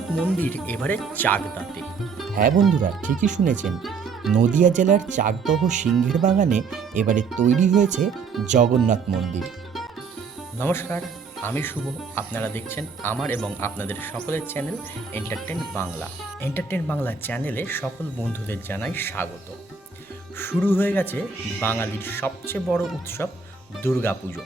জগন্নাথ মন্দির এবারে চাকদাতে। হ্যাঁ বন্ধুরা ঠিকই শুনেছেন। নদিয়া জেলার চাকদহ সিংহের বাগানে এবারে তৈরি হয়েছে জগন্নাথ মন্দির। নমস্কার আমি শুভ। আপনারা দেখছেন আমার এবং আপনাদের সকলের channel entertain Bangla entertain Bangla চ্যানেলে সকল বন্ধুদের জানাই স্বাগত। শুরু হয়ে গেছে বাঙালির সবচেয়ে বড় উৎসব দুর্গাপুজো।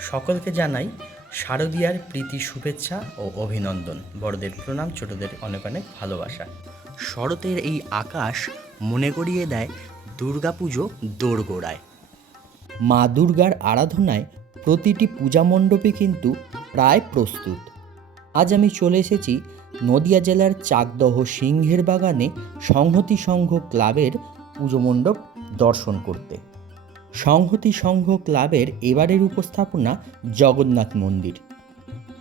সকলকে জানাই শারদীয়ার প্রীতি, শুভেচ্ছা ও অভিনন্দন। বড়দের প্রণাম, ছোটদের অনেক অনেক ভালোবাসা। শরতের এই আকাশ মনে করিয়ে দেয় দুর্গাপুজো দোরগোড়ায়। মা দুর্গার আরাধনায় প্রতিটি পূজা মণ্ডপে কিন্তু প্রায় প্রস্তুত। আজ আমি চলে এসেছি নদিয়া জেলার চাকদহ সিংহের বাগানে সংহতি সংঘ ক্লাবের পুজো মণ্ডপ দর্শন করতে। সংহতি সংঘ ক্লাবের এবারের উপস্থাপনা জগন্নাথ মন্দির।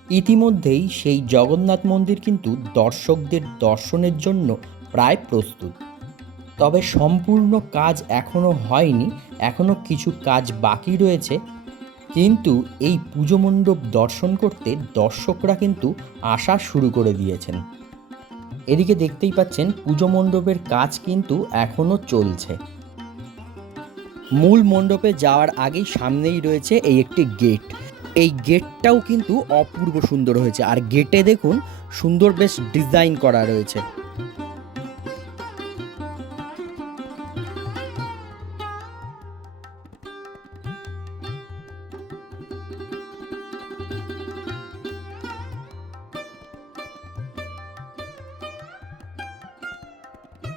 ইতিমধ্যেই সেই জগন্নাথ মন্দির কিন্তু দর্শকদের দর্শনের জন্য প্রায় প্রস্তুত। তবে সম্পূর্ণ কাজ এখনও হয়নি এখনও কিছু কাজ বাকি রয়েছে। কিন্তু এই পুজো মণ্ডপ দর্শন করতে দর্শকরা কিন্তু আসা শুরু করে দিয়েছেন। এদিকে দেখতেই পাচ্ছেন পুজো মণ্ডপের কাজ কিন্তু এখনও চলছে। মূল মণ্ডপে যাওয়ার আগেই সামনেই রয়েছে এই একটি গেট। এই গেটটাও কিন্তু অপূর্ব সুন্দর হয়েছে। আর গেটে দেখুন, সুন্দর বেশ ডিজাইন করা রয়েছে।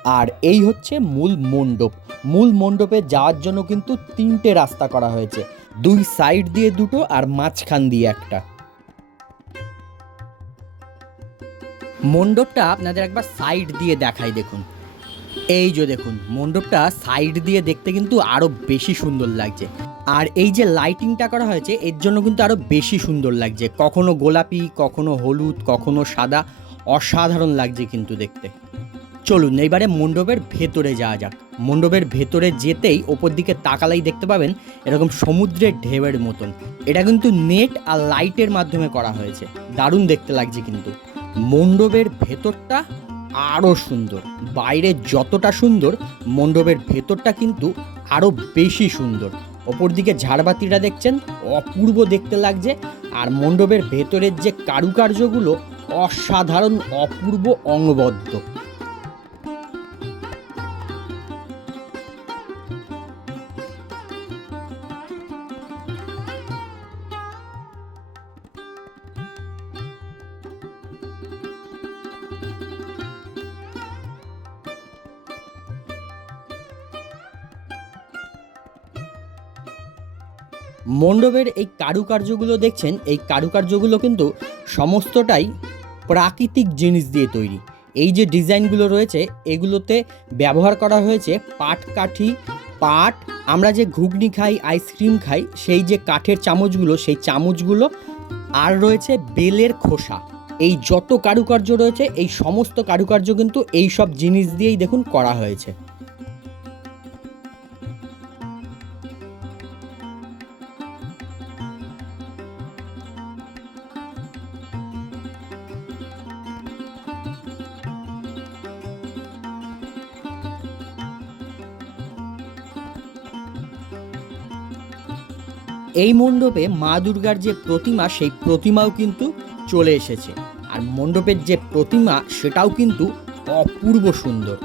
আর এই হচ্ছে মূল মণ্ডপ। মূল মণ্ডপে যাওয়ার জন্য কিন্তু তিনটে রাস্তা করা হয়েছে। দুই সাইড দিয়ে দুটো আর মাঝখান দিয়ে একটা। মণ্ডপটা আপনাদের একবার সাইড দিয়ে দেখাই দেখুন। এই যে দেখুন, মণ্ডপটা সাইড দিয়ে দেখতে কিন্তু আরও বেশি সুন্দর লাগছে। আর এই যে লাইটিংটা করা হয়েছে, এর জন্য কিন্তু আরও বেশি সুন্দর লাগছে। কখনো গোলাপি, কখনো হলুদ, কখনো সাদা, অসাধারণ লাগছে কিন্তু দেখতে। চলুন, এইবারে মণ্ডপের ভেতরে যাওয়া যাক। মণ্ডপের ভেতরে যেতেই ওপর দিকে তাকালাই দেখতে পাবেন এরকম সমুদ্রের ঢেউয়ের মতন। এটা কিন্তু নেট আর লাইটের মাধ্যমে করা হয়েছে। দারুণ দেখতে লাগছে কিন্তু। মণ্ডপের ভেতরটা আরও সুন্দর। বাইরে যতটা সুন্দর, মণ্ডপের ভেতরটা কিন্তু আরও বেশি সুন্দর। ওপর দিকে ঝাড়বাতিটা দেখছেন, অপূর্ব দেখতে লাগছে। আর মণ্ডপের ভেতরের যে কারুকার্যগুলো, অসাধারণ, অপূর্ব অঙ্গবদ্ধ মণ্ডপের এই কারুকার্যগুলো দেখছেন, এই কারুকার্যগুলো কিন্তু সমস্তটাই প্রাকৃতিক জিনিস দিয়ে তৈরি। এই যে ডিজাইনগুলো রয়েছে, এগুলোতে ব্যবহার করা হয়েছে পাট কাঠি, পাট, আমরা যে ঘুগনি খাই, আইসক্রিম খাই, সেই যে কাঠের চামচগুলো, সেই চামচগুলো, আর রয়েছে বেলের খোসা। এই যত কারুকার্য রয়েছে, এই সমস্ত কারুকার্য কিন্তু এই সব জিনিস দিয়েই দেখুন করা হয়েছে। এই মণ্ডপে মা দুর্গার যে প্রতিমা, সেই প্রতিমাও কিন্তু চলে এসেছে। আর মণ্ডপের যে প্রতিমা, সেটাও কিন্তু অপূর্ব সুন্দর।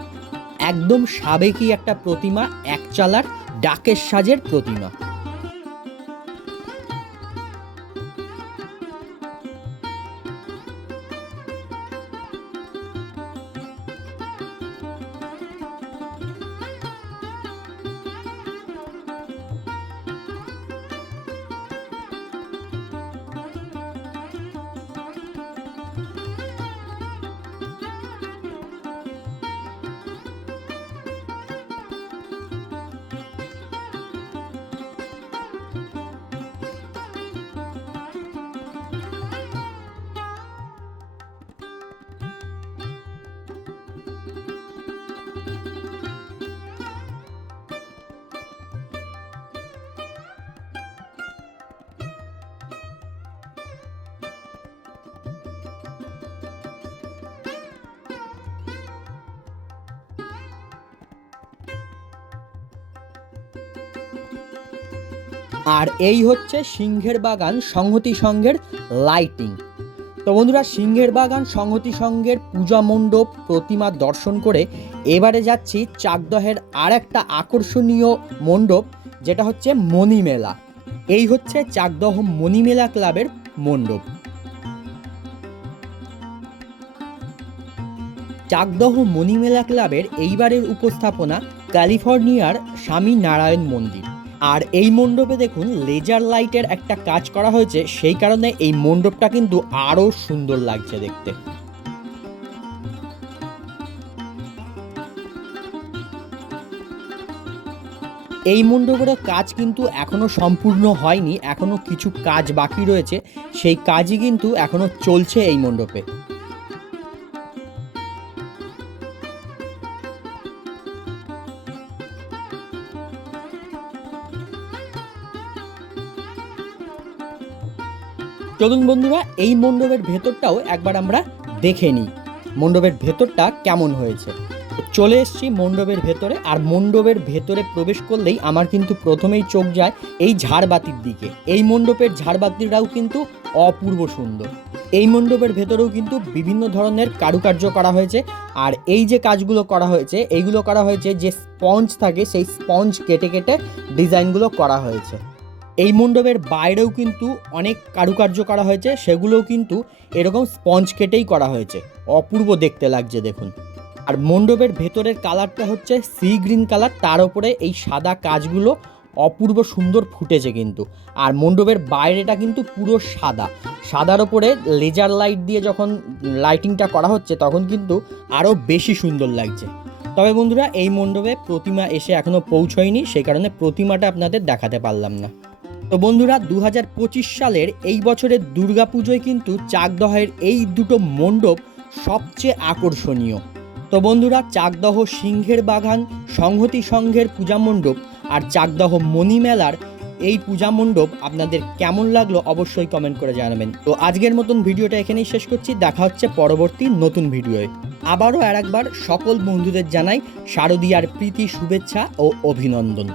একদম সাবেকি একটা প্রতিমা, এক চালার ডাকের সাজের প্রতিমা। আর এই হচ্ছে সিংহের বাগান সংহতি সংঘের লাইটিং। তো বন্ধুরা, সিংহের বাগান সংহতি সংঘের পূজা মণ্ডপ প্রতিমা দর্শন করে এবারে যাচ্ছি চাকদহের আর একটা আকর্ষণীয় মণ্ডপ, যেটা হচ্ছে মণিমেলা। এই হচ্ছে চাকদহ মণিমেলা ক্লাবের মণ্ডপ। চাকদহ মণিমেলা ক্লাবের এইবারের উপস্থাপনা ক্যালিফোর্নিয়ার স্বামী নারায়ণ মন্দির। আর এই মণ্ডপে দেখুন লেজার লাইটের একটা কাজ করা হয়েছে, সেই কারণে এই মণ্ডপটা কিন্তু আরও সুন্দর লাগছে দেখতে। এই মণ্ডপেরও কাজ কিন্তু এখনও সম্পূর্ণ হয়নি, এখনও কিছু কাজ বাকি রয়েছে, সেই কাজই কিন্তু এখনও চলছে এই মণ্ডপে। চলুন বন্ধুরা, এই মণ্ডপের ভেতরটাও একবার আমরা দেখে নিই। মণ্ডপের ভেতরটা কেমন হয়েছে? চলে এসেছি মণ্ডপের ভেতরে, আর মণ্ডপের ভেতরে প্রবেশ করলেই আমার কিন্তু প্রথমেই চোখ যায় এই ঝাড়বাতির দিকে। এই মণ্ডপের ঝাড়বাতিটাও কিন্তু অপূর্ব সুন্দর। এই মণ্ডপের ভেতরেও কিন্তু বিভিন্ন ধরনের কারুকার্য করা হয়েছে, আর এই যে কাজগুলো করা হয়েছে, এইগুলো করা হয়েছে যে স্পঞ্জ থাকে, সেই স্পঞ্জ কেটে কেটে ডিজাইনগুলো করা হয়েছে। এই মণ্ডপের বাইরেও কিন্তু অনেক কারুকার্য করা হয়েছে, সেগুলোও কিন্তু এরকম স্পঞ্জ কেটেই করা হয়েছে। অপূর্ব দেখতে লাগছে, দেখুন। আর মণ্ডপের ভেতরের কালারটা হচ্ছে সি গ্রিন কালার, তার উপরে এই সাদা কাজগুলো অপূর্ব সুন্দর ফুটেছে কিন্তু। আর মণ্ডপের বাইরেটা কিন্তু পুরো সাদা। সাদার ওপরে লেজার লাইট দিয়ে যখন লাইটিংটা করা হচ্ছে, তখন কিন্তু আরও বেশি সুন্দর লাগছে। তবে বন্ধুরা, এই মণ্ডপে প্রতিমা এসে এখনও পৌঁছয়নি সেই কারণে প্রতিমাটা আপনাদের দেখাতে পারলাম না। তো বন্ধুরা দু হাজার পঁচিশ সালের এই বছরের দুর্গাপুজোয় কিন্তু চাকদহের এই দুটো মণ্ডপ সবচেয়ে আকর্ষণীয়। তো বন্ধুরা, চাকদহ সিংহের বাগান, সংহতি সংঘের পূজা মণ্ডপ আর চাকদহ মণিমেলার এই পূজা মণ্ডপ আপনাদের কেমন লাগল অবশ্যই কমেন্ট করে জানাবেন। তো আজকের মতন ভিডিওটা এখানেই শেষ করছি। দেখা হচ্ছে পরবর্তী নতুন ভিডিওয়ে। আবারও আর একবার সকল বন্ধুদের জানাই শারদীয়ার প্রীতি, শুভেচ্ছা ও অভিনন্দন।